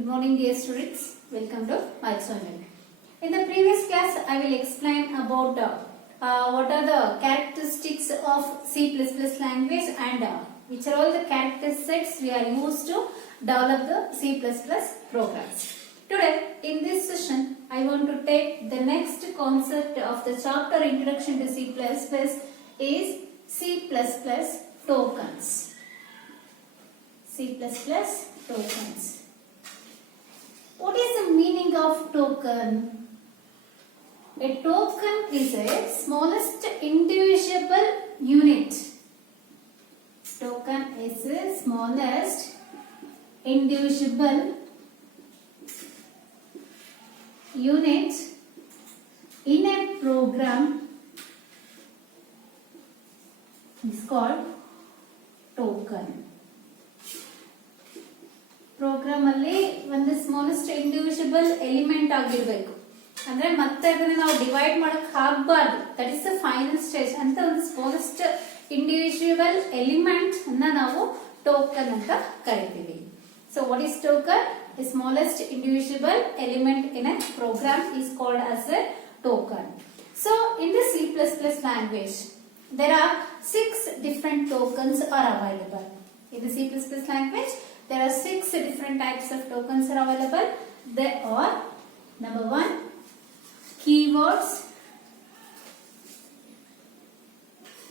Good morning dear students, welcome to my channel. In the previous class I will explain about what are the characteristics of C++ language and which are all the characteristics we are used to develop the C++ programs. Today in this session I want to take the next concept of the chapter Introduction to C++ is C++ tokens. C++ tokens. What is the meaning of token? A token is a smallest indivisible unit. Token is the smallest indivisible unit in a program is called token. Program ಅಲ್ಲಿ ಒಂದು smallest individual element ಆಗಿರಬೇಕು, ಅಂದ್ರೆ ಮತ್ತೆ ಅದನ್ನ ನಾವು divide ಮಾಡಕ್ ಆಗಬಾರ್ದು. That is the final stage ಅಂತ ಒಂದು ಸ್ಮಾಲೆಸ್ಟ್ ಇಂಡಿವಿಜುವಲ್ ಎಲಿಮೆಂಟ್ ಅನ್ನ ನಾವು ಟೋಕನ್ ಅಂತ ಕರಿತೀವಿ. So what is token? The smallest individual element in a program is called as a token. So in the C++ language there are 6 different tokens are available. In the C++ language there are 6 different types of tokens are available. They are: number 1, keywords;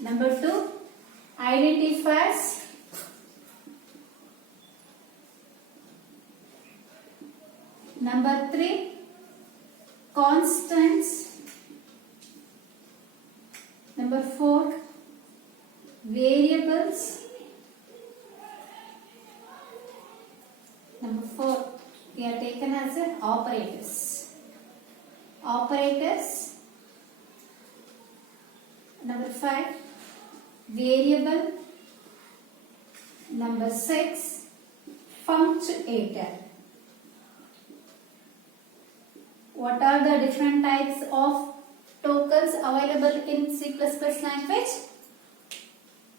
number 2, identifiers; number 3, constants; number 4, variables; number 4 they are taken as operators. Number 5, variable. Number 6, punctuator. What are the different types of tokens available in C++ language?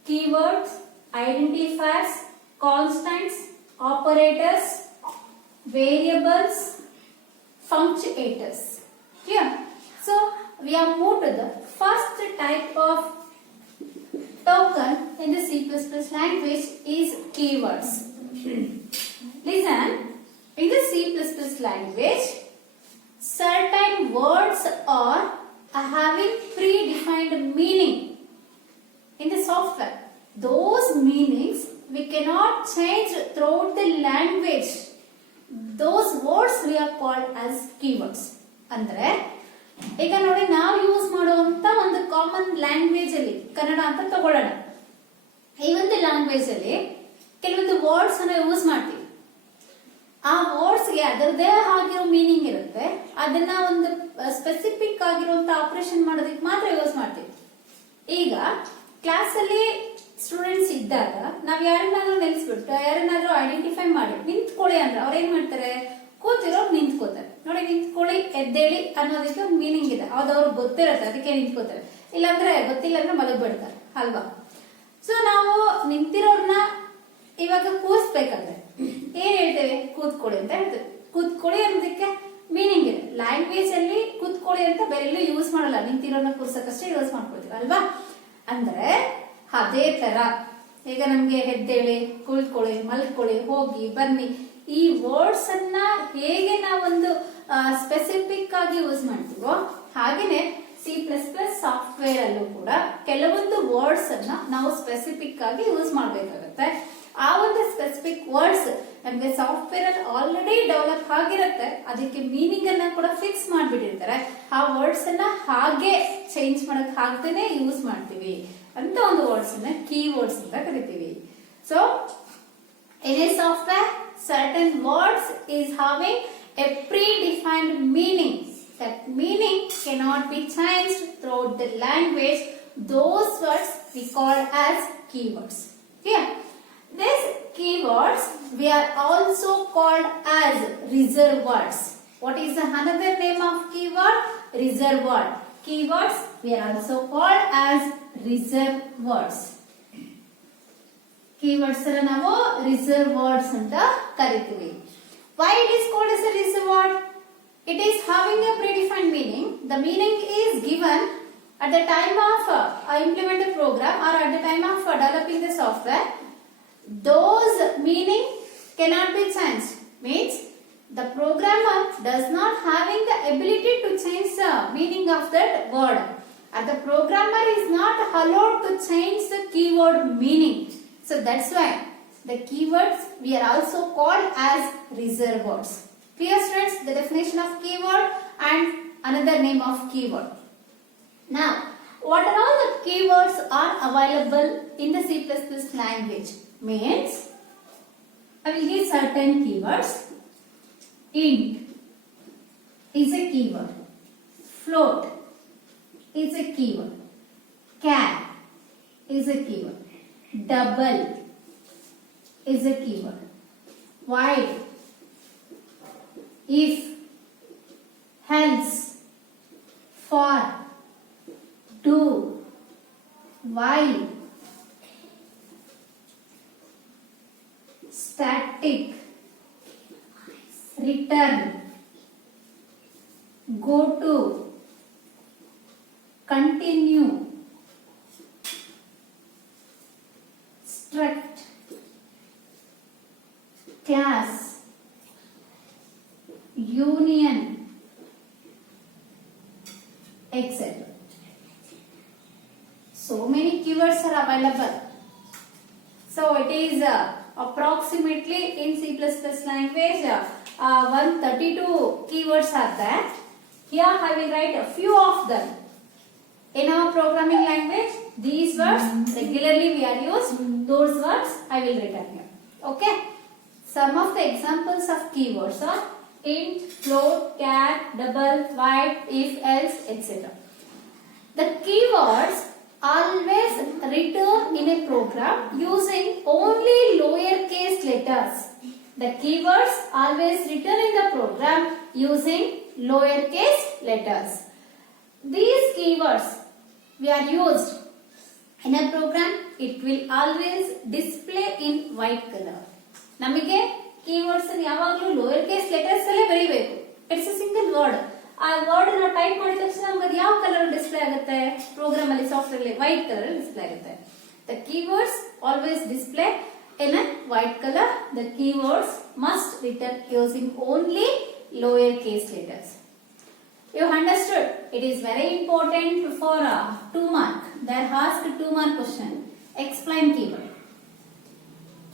Keywords, identifiers, constants, operators, variables, punctuators. Clear? So we have moved to the first type of token in the C++ language is keywords. Listen, in the C++ language certain words are having predefined meaning in the software. Those meanings we cannot change throughout the language. Those words we are called as keywords. ಅಂದ್ರೆ ಈಗ ನೋಡಿ, ನಾವು use ಮಾಡುವಂತ ಒಂದು common language ಅಲ್ಲಿ ಕನ್ನಡ ಅಂತ ತಗೊಳ್ಳೋಣ. ಈ ಒಂದು ಲ್ಯಾಂಗ್ವೇಜ್ ಅಲ್ಲಿ ಕೆಲವೊಂದು ವರ್ಡ್ಸ್ ಅನ್ನ ಯೂಸ್ ಮಾಡ್ತೀವಿ. ಆ ವರ್ಡ್ಸ್ ಗೆ ಅದರದೇ ಆಗಿರೋ ಮೀನಿಂಗ್ ಇರುತ್ತೆ. ಅದನ್ನ ಒಂದು ಸ್ಪೆಸಿಫಿಕ್ ಆಗಿರುವಂತ ಆಪರೇಷನ್ ಮಾಡೋದಕ್ಕೆ ಮಾತ್ರ ಯೂಸ್ ಮಾಡ್ತೀವಿ. ಈಗ ಕ್ಲಾಸ್ ಅಲ್ಲಿ ಸ್ಟೂಡೆಂಟ್ಸ್ ಇದ್ದಾಗ ನಾವ್ ಯಾರನ್ನಾದ್ರೂ ನೆನೆಸ್ಬಿಟ್ಟು ಯಾರನ್ನಾದ್ರೂ ಐಡೆಂಟಿಫೈ ಮಾಡಿ ನಿಂತ್ಕೊಳ್ಳಿ ಅಂದ್ರೆ ಅವ್ರ ಏನ್ ಮಾಡ್ತಾರೆ? ಕೂತಿರೋ ನಿಂತ್ಕೋತಾರೆ. ನೋಡಿ, ನಿಂತ್ಕೊಳ್ಳಿ, ಎದ್ದೇಳಿ ಅನ್ನೋದಕ್ಕೆ ಒಂದು ಮೀನಿಂಗ್ ಇದೆ. ಅವ್ರಿಗೆ ಗೊತ್ತಿರತ್ತೆ, ಅದಕ್ಕೆ ನಿಂತ್ಕೋತಾರೆ. ಇಲ್ಲಾಂದ್ರೆ ಗೊತ್ತಿಲ್ಲ ಅಂದ್ರೆ ಮಲಗ್ಬಿಡ್ತಾರೆ ಅಲ್ವಾ? ಸೊ ನಾವು ನಿಂತಿರೋರ್ನ ಇವಾಗ ಕೂರಿಸ್ಬೇಕಾದ್ರೆ ಏನ್ ಹೇಳ್ತೇವೆ? ಕೂತ್ಕೊಳ್ಳಿ ಅಂತ ಹೇಳ್ತೇವೆ. ಕೂತ್ಕೊಳ್ಳಿ ಅನ್ನೋದಕ್ಕೆ ಮೀನಿಂಗ್ ಇದೆ. ಲ್ಯಾಂಗ್ವೇಜ್ ಅಲ್ಲಿ ಕೂತ್ಕೊಳ್ಳಿ ಅಂತ ಬೇರೆ ಎಲ್ಲೂ ಯೂಸ್ ಮಾಡಲ್ಲ, ನಿಂತಿರೋರ್ನ ಕೂರ್ಸಕ್ಕಷ್ಟೇ ಯೂಸ್ ಮಾಡ್ಕೊಳ್ತೀವಿ ಅಲ್ವಾ? ಅಂದ್ರೆ ಅದೇ ತರ ಈಗ ನಮ್ಗೆ ಎದ್ದೇಳಿ, ಕುಳಿತುಕೊಳ್ಳಿ, ಮಲ್ಕೊಳ್ಳಿ, ಹೋಗಿ, ಬನ್ನಿ, ಈ ವರ್ಡ್ಸ್ ಅನ್ನ ಹೇಗೆ ನಾವೊಂದು ಸ್ಪೆಸಿಫಿಕ್ ಆಗಿ ಯೂಸ್ ಮಾಡ್ತೀವೋ ಹಾಗೇನೆ C++ ಸಾಫ್ಟ್ವೇರ್ ಅಲ್ಲೂ ಕೂಡ ಕೆಲವೊಂದು ವರ್ಡ್ಸ್ ಅನ್ನ ನಾವು ಸ್ಪೆಸಿಫಿಕ್ ಆಗಿ ಯೂಸ್ ಮಾಡ್ಬೇಕಾಗತ್ತೆ. ಆ ಒಂದು ಸ್ಪೆಸಿಫಿಕ್ ವರ್ಡ್ಸ್ ನಮ್ಗೆ ಸಾಫ್ಟ್ವೇರ್ ಅಲ್ಲಿ ಆಲ್ರೆಡಿ ಡೆವಲಪ್ ಆಗಿರುತ್ತೆ. ಅದಕ್ಕೆ ಮೀನಿಂಗ್ ಅನ್ನ ಕೂಡ ಫಿಕ್ಸ್ ಮಾಡ್ಬಿಟ್ಟಿರ್ತಾರೆ. ಆ ವರ್ಡ್ಸ್ ಅನ್ನ ಹಾಗೆ ಚೇಂಜ್ ಮಾಡಕ್ ಆಗ್ದೇನೆ ಯೂಸ್ ಮಾಡ್ತೀವಿ ಅಂತ ಒಂದು ವರ್ಡ್ಸ್ ಅನ್ನ ಕೀವರ್ಡ್ಸ್ ಅಂತ ಕರಿತೀವಿ. So in a software certain words is having a predefined meaning. That meaning cannot be changed throughout the language. Those words we call as keywords. Clear? These keywords we are also called as reserved words. What is another name of keyword? Reserved word. Keywords we are also called as reserved words. Keywords are now reserved words anta ಕರಿತೀವಿ. Why it is it is having a predefined meaning. The meaning is given at the time of implement the program or at the time of developing the software. Those meaning cannot be changed. Means the programmer does not having the ability to change the meaning of that word. And the programmer is not allowed to change the keyword meaning. So that's why the keywords we are also called as reserved words. Clear students? The definition of keyword and another name of keyword. Now, what are all the keywords are available in the C++ language? Means, I will give certain keywords. Int is a keyword. Float is a keyword. Char is a keyword. Double is a keyword. While, if, else, for, do, while, static, return, go to, continue, struct, class, union, etc. So many keywords are available. So it is approximately in C++ language 132 keywords are there. Here I will write a few of them. In our programming language, these words regularly we are used. Those words I will write here. Okay. Some of the examples of keywords are int, float, char, double, while, if, else, etc. The keywords always return in a program using only lowercase letters. The keywords always return in the program using lowercase letters. These keywords we are used in a program, it will always display in white color. ನಮಗೆ keywords ಅನ್ನು ಯಾವಾಗಲೂ lowercase letters ಅಲ್ಲೇ ಬರೀಬೇಕು. It's a single word. ಆ word ನಾವು type ಮಾಡಿದ ತಕ್ಷಣ ನಮಗೆ ಯಾವ ಕಲರ್ ಡಿಸ್ಪ್ಲೇ ಆಗುತ್ತೆ? ಪ್ರೋಗ್ರಾಮ್ ಅಲ್ಲಿ ಸಾಫ್ಟ್ವೇರ್ ಅಲ್ಲಿ ವೈಟ್ ಕಲರ್ ಡಿಸ್ಪ್ಲೇ ಆಗುತ್ತೆ. The keywords always display in a white color. The keywords must return using only lowercase letters. You understood? It is very important for 2 mark. They are asked 2 mark question. Explain keyword.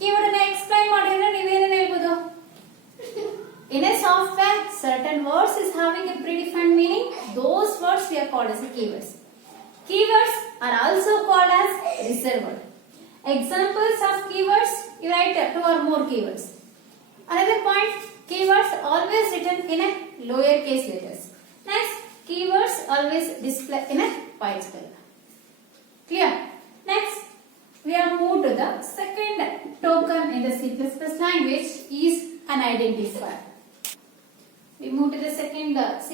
Keyword ಅನ್ನು explain ಮಾಡಿದ್ರೆ ನೀವು ಏನೇನು ಹೇಳ್ಬೋದು? In a software, certain words is having a predefined meaning. Those words we are called as keywords. Keywords are also called as reserved word. Examples of keywords, you write 2 or more keywords. Another point, keywords always written in a lowercase letters. Next, keywords always display in a white color. Clear? Next, we are moved to the second token in the C++ language is an identifier. We move to the second C++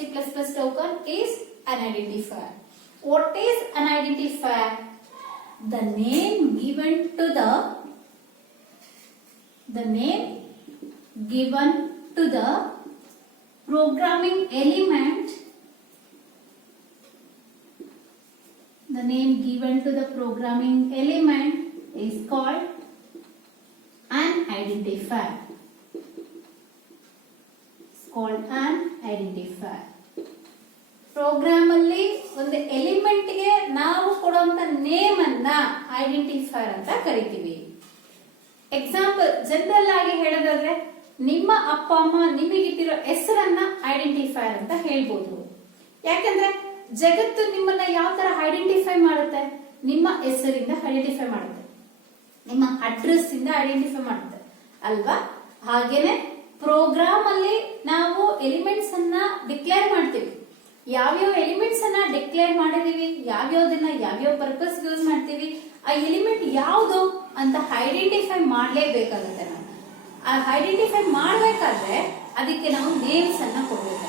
token is an identifier. What is an identifier? The name given to the programming element. The name given to the programming element is called an identifier. It's called an identifier. Program ಅಲ್ಲಿ ಒಂದು element ಗೆ ನಾವು ಕೊಡುವಂತ name ಅನ್ನ identifier ಅಂತ ಕರಿತೀವಿ. Example general ಆಗಿ ಹೇಳೋದಾದ್ರೆ ನಿಮ್ಮ ಅಪ್ಪ ಅಮ್ಮ ನಿಮಗಿಟ್ಟಿರೋ ಹೆಸರನ್ನ ಐಡೆಂಟಿಫೈರ್ ಅಂತ ಹೇಳ್ಬೋದು. ಯಾಕಂದ್ರೆ ಜಗತ್ತು ನಿಮ್ಮನ್ನ ಯಾವ ತರ ಐಡೆಂಟಿಫೈ ಮಾಡುತ್ತೆ? ನಿಮ್ಮ ಹೆಸರಿಂದ ಐಡೆಂಟಿಫೈ ಮಾಡುತ್ತೆ, ನಿಮ್ಮ ಅಡ್ರೆಸ್ ಇಂದ ಐಡೆಂಟಿಫೈ ಮಾಡುತ್ತೆ ಅಲ್ವಾ? ಹಾಗೇನೆ ಪ್ರೋಗ್ರಾಮ್ ಅಲ್ಲಿ ನಾವು ಎಲಿಮೆಂಟ್ಸ್ ಅನ್ನ ಡಿಕ್ಲೇರ್ ಮಾಡ್ತೀವಿ. ಯಾವ್ಯಾವ ಎಲಿಮೆಂಟ್ಸ್ ಅನ್ನ ಡಿಕ್ಲೇರ್ ಮಾಡಿದೀವಿ, ಯಾವ್ಯಾವ್ದನ್ನ ಯಾವ್ಯಾವ ಪರ್ಪಸ್ ಯೂಸ್ ಮಾಡ್ತೀವಿ, ಆ ಎಲಿಮೆಂಟ್ ಯಾವುದು ಅಂತ ಐಡೆಂಟಿಫೈ ಮಾಡ್ಲೇಬೇಕಾಗುತ್ತೆ. ನಾವು ಆ ಐಡೆಂಟಿಫೈ ಮಾಡ್ಬೇಕಾದ್ರೆ ಅದಕ್ಕೆ ನಾವು ನೇಮ್ಸ್ ಅನ್ನ ಕೊಡ್ಬೇಕಾಗುತ್ತೆ.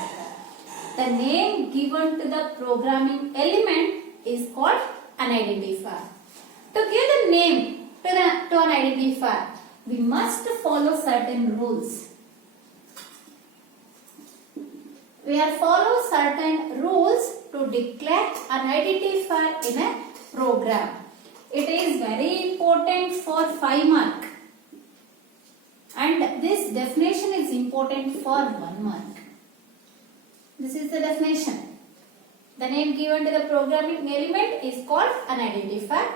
The name given to the programming element is called an identifier. To give the name to an identifier, we must follow certain rules. we are follow certain rules to declare an identifier in a program. It is very important for 5 mark, and this definition is important for 1 mark. This is the definition. The name given to the programming element is called an identifier.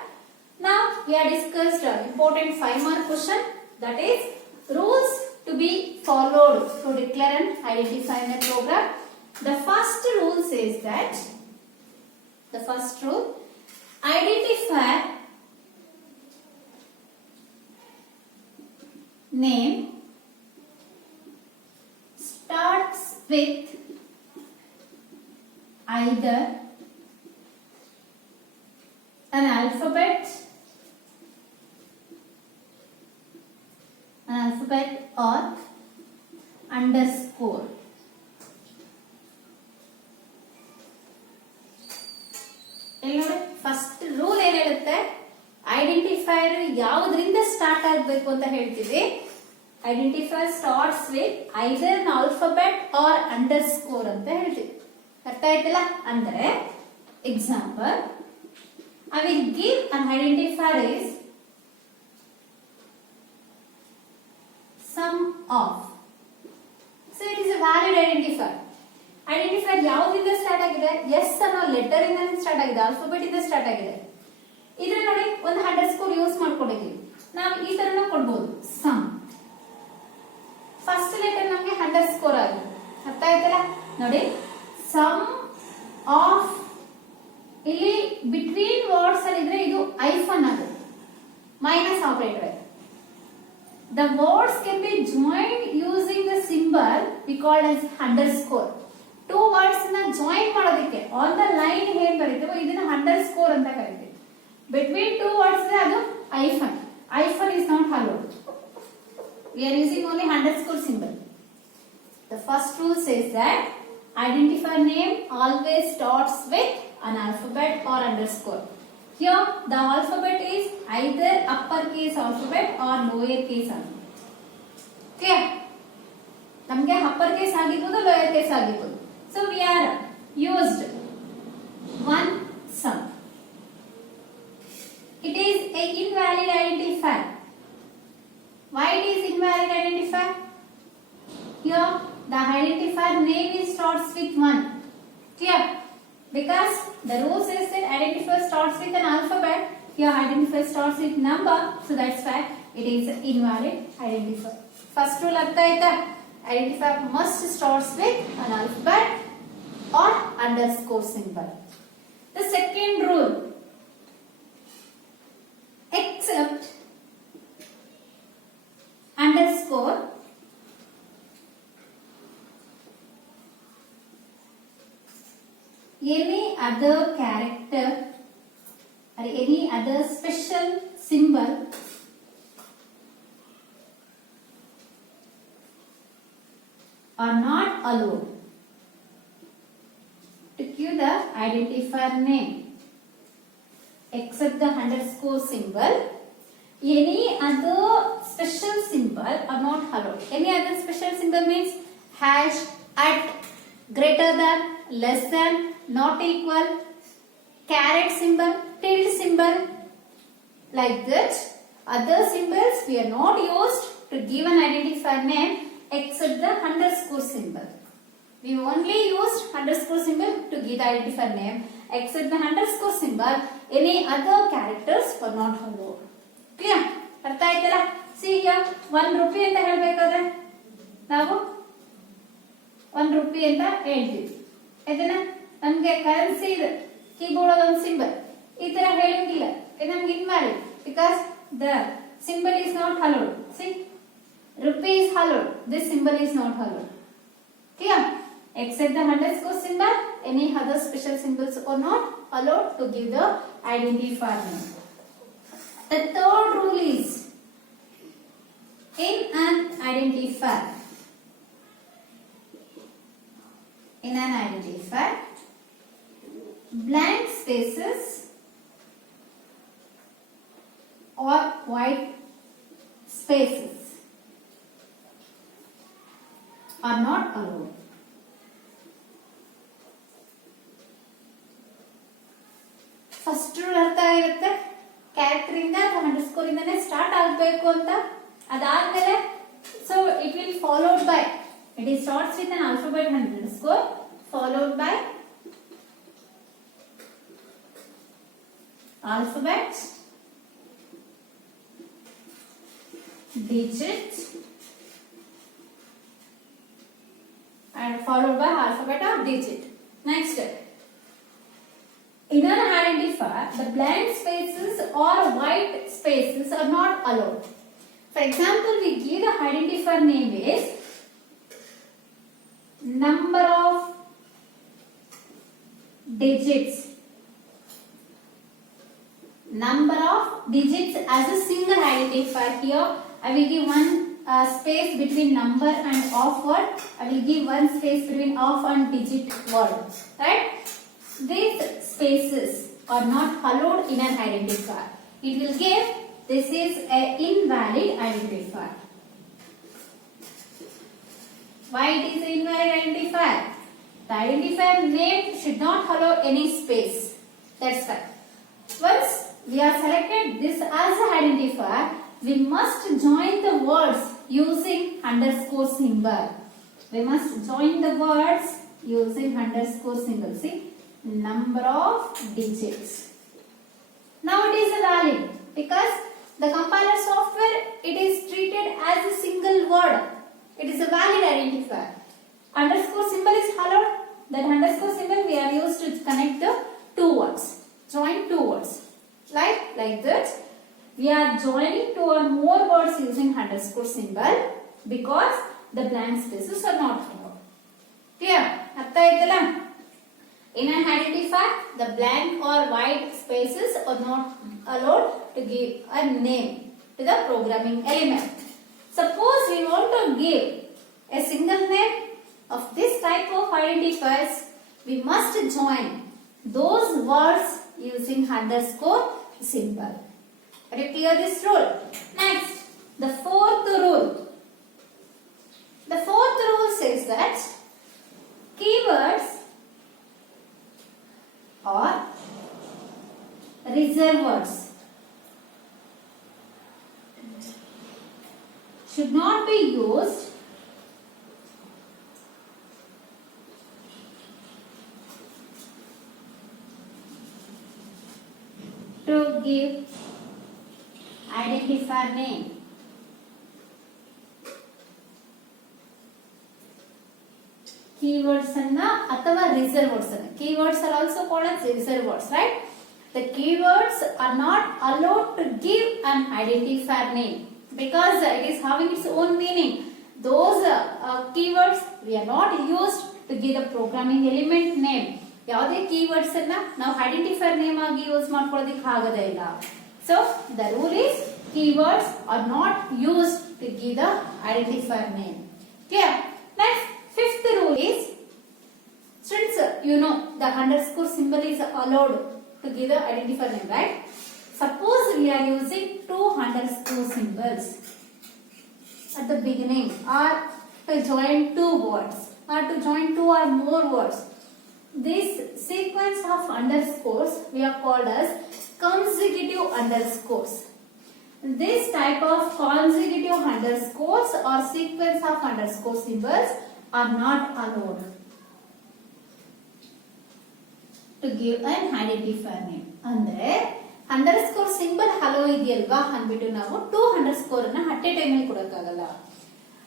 Now we have discussed an important 5 mark question, that is rules to be followed to declare an identifier in a program. The first rule says that, the first rule, identifier name starts with either an alphabet or underscore. First rule ಏನ್ ಹೇಳುತ್ತೆ, identifier ಯಾವುದರಿಂದ start ಆಗಬೇಕು ಅಂತ ಹೇಳ್ತೀವಿ. Identifier starts with either an alphabet or underscore ಅಂತ ಹೇಳ್ತೀವಿ. ಅರ್ಥ ಆಯ್ತಲ್ಲ? ಅಂದ್ರೆ example, I will give an identifier is sum of. So it is a valid identifier. Identifier ಯಾವುದರಿಂದ ಸ್ಟಾರ್ಟ್ ಆಗಿದೆ? ಎಸ್ ಅನ್ನೋ ಲೆಟರ್ ಇಂದ ಸ್ಟಾರ್ಟ್ ಆಗಿದೆ, ಆಲ್ಫಾಬೆಟ್ ಇಂದ ಸ್ಟಾರ್ಟ್ ಆಗಿದೆ. ಇದ್ರ ನೋಡಿ ಒಂದು ಅಂಡರ್ಸ್ಕೋರ್ ಯೂಸ್ ಮಾಡ್ಕೊಂಡಿದ್ದೀವಿ. ನಾವು ಈ ತರನ ಕೊಡಬಹುದು, ಸಮ್. ಫಸ್ಟ್ ಲೆಟರ್ ನಮಗೆ ಅಂಡರ್ಸ್ಕೋರ್ ಆಗಿದೆ. ಅರ್ಥ ಆಯ್ತಲ್ಲ? ನೋಡಿ, ಸಮ್ ಆಫ್, ಇಲ್ಲಿ ಬಿಟ್ವೀನ್ ವರ್ಡ್ಸ್ ಅಲ್ಲಿ ಇದ್ರೆ ಇದು ಐಫನ್ ಆಗುತ್ತೆ, ಮೈನಸ್ ಆಪರೇಟರ್ ಆಯ್ತು. The words can be joined using the symbol we call as underscore. Two words na join ಮಾಡೋದಕ್ಕೆ on the line ಹೇಗೆ ಬರೀತೀವೋ ಇದನ್ನ underscore ಅಂತ ಕರೀತೀವಿ. Between two words ಅದು hyphen. Hyphen is not allowed. We are using only underscore symbol. The first rule says that identifier name always starts with an alphabet or underscore. Here the alphabet is either uppercase alphabet or lowercase alphabet. Clear? ನಮಗೆ uppercase ಆಗಿರಬಹುದು, lowercase ಆಗಿರಬಹುದು. So we are used one sum. It is a invalid identifier. Why it is invalid identifier? Here the identifier name is starts with 1. Clear? Because the rule says that identifier starts with an alphabet, here identifier starts with number, so that's why it is invalid identifier. First rule artha aita? Identifier must starts with an alphabet or underscore symbol. The second rule, except underscore any other character or any other special symbol are not allowed to give the identifier name. Except the underscore symbol, any other special symbol are not allowed. Any other special symbol means hash, at, greater than, less than, not equal, caret symbol, tilde symbol, like that. Other symbols we are not used to give an identifier name except the underscore symbol. We only used underscore symbol to give the identifier name. Except the underscore symbol, any other characters were not allowed. Clear? ಅರ್ಥ ಆಯ್ತಲ್ಲ? See here, 1 rupee ಅಂತ ಹೇಳಬೇಕಾದ್ರೆ ನಾವು 1 rupee ಅಂತ ಹೇಳ್ತೀವಿ. ಇದನ್ನ ನಮಗೆ currency ಇದೆ, ಕೀಬೋರ್ಡ್ ಒಂದು ಸಿಂಬಲ್, ಈ ತರ ಹೇಳಂಗಿಲ್ಲ, ಇದು ನಮ್ಗೆ invalid because the symbol is not allowed. See, rupee is allowed, this symbol is not allowed. Clear? Except the underscore symbol, any other special symbols are not allowed to give the identifier name. The third rule is, in an identifier, blank spaces or white spaces are not allowed. First rule ಅರ್ಥ ಆಗಿರುತ್ತೆ. Character ಇಂದ ಅಥವಾ underscore ಇಂದಾನೆ start ಆಗಬೇಕು ಅಂತ. ಅದಾದ್ಮೇಲೆ so it will followed by, it is starts with an alphabet underscore followed by alphabet, digit, and followed by alphabet or digit. Next, in an identifier, the blank spaces or white spaces are not allowed. For example, we give the identifier name is number of digits. Number of digits as a single identifier. Here I will give one space between number and of word. I will give one space between of and digit word. Right? These spaces are not allowed in an identifier. It will give this is an invalid identifier. Why it is an invalid identifier? The identifier name should not allow any space. That's right. Once we are selected this as an identifier, we must join the words using underscore symbol. We must join the words using underscore symbol. See, number of digits. Now it is valid because the compiler software, it is treated as a single word. It is a valid identifier. Underscore symbol is allowed. That underscore symbol we are used to connect the two words. Join two words. Like that, we are joining two or more words using underscore symbol because the blank spaces are not allowed. Clear? Artha aitala? In an identifier, the blank or white spaces are not allowed to give a name to the programming element. Suppose we want to give a single name of this type of identifiers, we must join those words using underscore symbol. Are you clear this rule? Next, the fourth rule. The fourth rule says that keywords or reserved words should not be used to give identifier name. Keywords anna athava reserved words anna. Keywords are also called as reserved words, right? The keywords are not allowed to give an identifier name because it is having its own meaning. Those keywords we are not used to give the programming element name. ಯಾವುದೇ keywords ಅನ್ನ ನಾವು identifier name ಆಗಿ use ಮಾಡ್ಕೊಳ್ಳೋದಕ್ಕೆ ಆಗೋದೇ ಇಲ್ಲ. So the rule is keywords are not used to give the identifier name. Clear? Next fifth rule is, students you know the underscore symbol is allowed to give the identifier name, right? Suppose we are using two underscore symbols at the beginning or to join two words or to join two or more words. This sequence of underscores we are called as consecutive underscores. This type of consecutive underscores or sequence of underscore symbols are not allowed to give an identifier name. Andre underscore symbol hello ಇದೆಯಲ್ವಾ ಅಂದ್ಬಿಟ್ಟು ನಾವು two underscore ಅನ್ನ at a time ಅಲ್ಲಿ ಕೊಡಕ್ಕಾಗಲ್ಲ.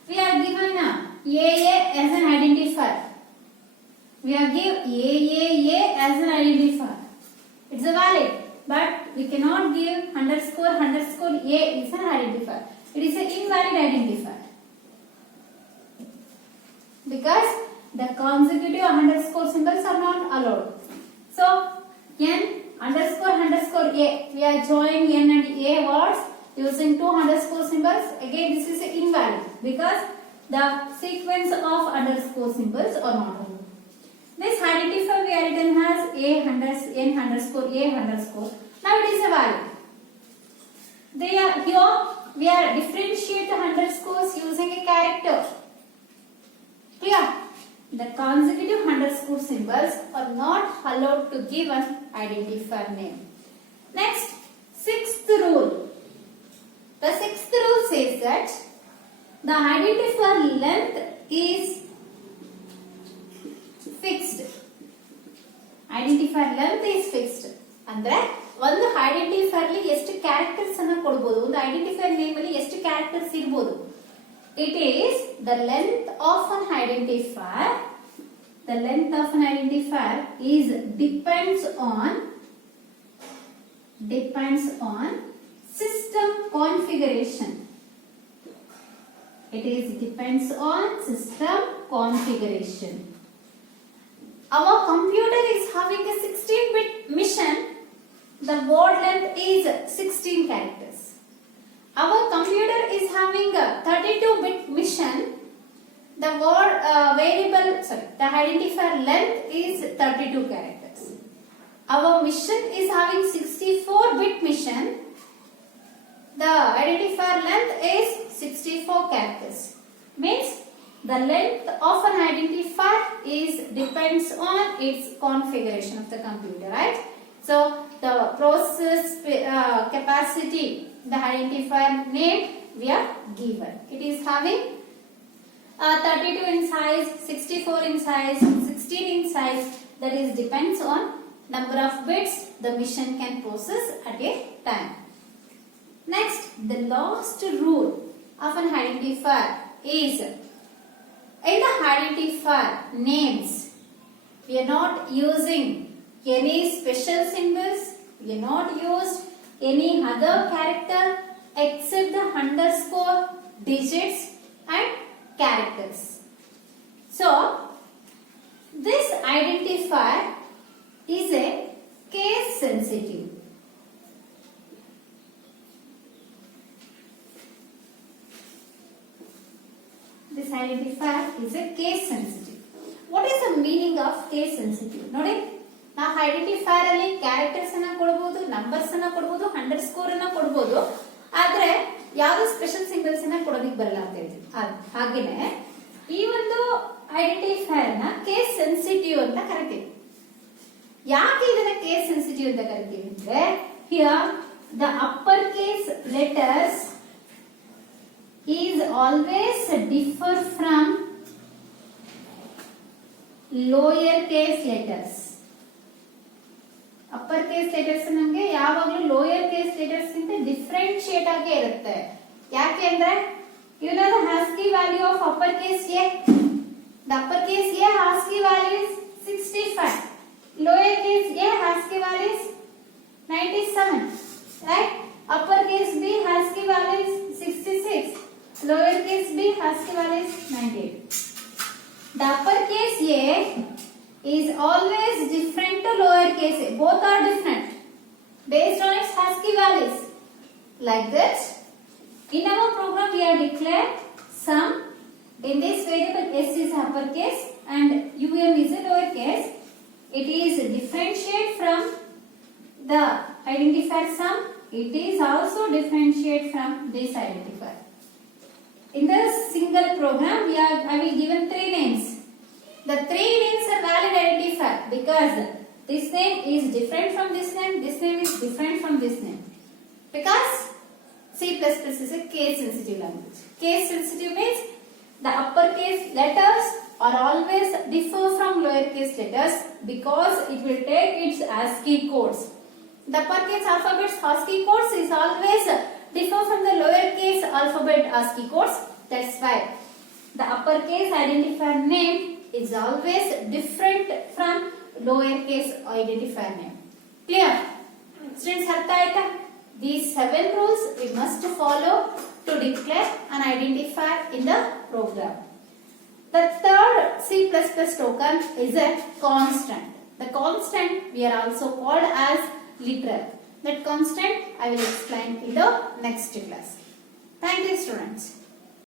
We are given a as an identifier. We are give A as an identifier. It's a valid, but we cannot give underscore A is an identifier. It is an invalid identifier because the consecutive underscore symbols are not allowed. So N underscore A, we are joining N and A words using two underscore symbols. Again, this is invalid because the sequence of underscore symbols are not allowed. This identifier we are written as N underscore A underscore. Now it is a valid. They are here we are differentiate the underscores using a character. Clear? The consecutive underscore symbols are not allowed to give an identifier name. that the identifier length is fixed. Identifier length is fixed. ಅಂದ್ರೆ ಒಂದು identifier ಅಲ್ಲಿ ಎಷ್ಟು characters ಅನ್ನು ಕೊಡಬಹುದು, ಒಂದು identifier name ಅಲ್ಲಿ ಎಷ್ಟು characters ಇರಬಹುದು. It is the length of an identifier. The length of an identifier is depends on system configuration. It is depends on system configuration. Our computer is having a 16-bit mission. The word length is 16 characters. Our computer is having a 32-bit mission. The word the identifier length is 32 characters. Our mission is having 64-bit mission. The identifier length is 64 characters. Means the length of an identifier depends on its configuration of the computer, right? So the process capacity, the identifier name we are given. It is having 32 in size, 64 in size, 16 in size. That is depends on number of bits the machine can process at a time. Next, the last rule of an identifier is in the identifier names, we are not using any special symbols, we are not used any other character except the underscore, digits and characters. So, this identifier is a case sensitive. This identifier is a case sensitive. What is the meaning of case sensitive? ನೋಡಿ, ನಾವು identifier ಅಲ್ಲಿ characters ಅನ್ನ ಕೊಡಬಹುದು, numbers ಅನ್ನ ಕೊಡಬಹುದು, underscore ಅನ್ನ ಕೊಡಬಹುದು, ಆದ್ರೆ ಯಾವುದು ಸ್ಪೆಷಲ್ ಸಿಂಬಲ್ಸ್ ಅನ್ನ ಕೊಡೋದಿಕ್ ಬರಲ್ಲ ಅಂತ ಹೇಳ್ತೀವಿ. ಹಾಗೇನೆ ಈ ಒಂದು ಐಡೆಂಟಿಫೈರ್ ನ ಕೇಸ್ ಸೆನ್ಸಿಟಿವ್ ಅಂತ ಕರಿತೀವಿ. ಯಾಕೆ ಇದನ್ನ ಕೇಸ್ ಸೆನ್ಸಿಟಿವ್ ಅಂತ ಕರಿತೀವಿ ಅಂದ್ರೆ, here the upper case letters is always differ from lower case letters. Upper case letters ನಮಗೆ ಯಾವಾಗಲೂ lower case letters ಗಿಂತ differentiate ಆಗಿ ಇರುತ್ತೆ. ಯಾಕೆ ಅಂದ್ರೆ you know the ASCII value of upper case A. The upper case A ASCII value is 65. Lower case A ASCII value is 97. Right? Upper case B ASCII value is 66. Lower case B ASCII value is 98. The upper case A is always different to lower case A. Both are different based on its ASCII values. Like this, in our program we are declared sum. In this variable S is uppercase and UM is a lower case. It is differentiate from the identifier sum. It is also differentiate from this identifier. In the single program, I will given 3 names. The 3 names are valid identifier because this name is different from this name is different from this name. Because C++ is a case sensitive language. Case sensitive means the uppercase letters are always differ from lowercase letters because it will take its ASCII codes. The uppercase alphabet's ASCII codes is always differ from the lowercase alphabet ASCII codes. That's why the uppercase identifier name is always different from lowercase identifier name. Clear? Students, artha aita? These 7 rules we must follow to declare an identifier in the program. The third C++ token is a constant. The constant we are also called as literal. That constant I will explain in the next class. Thank you, students.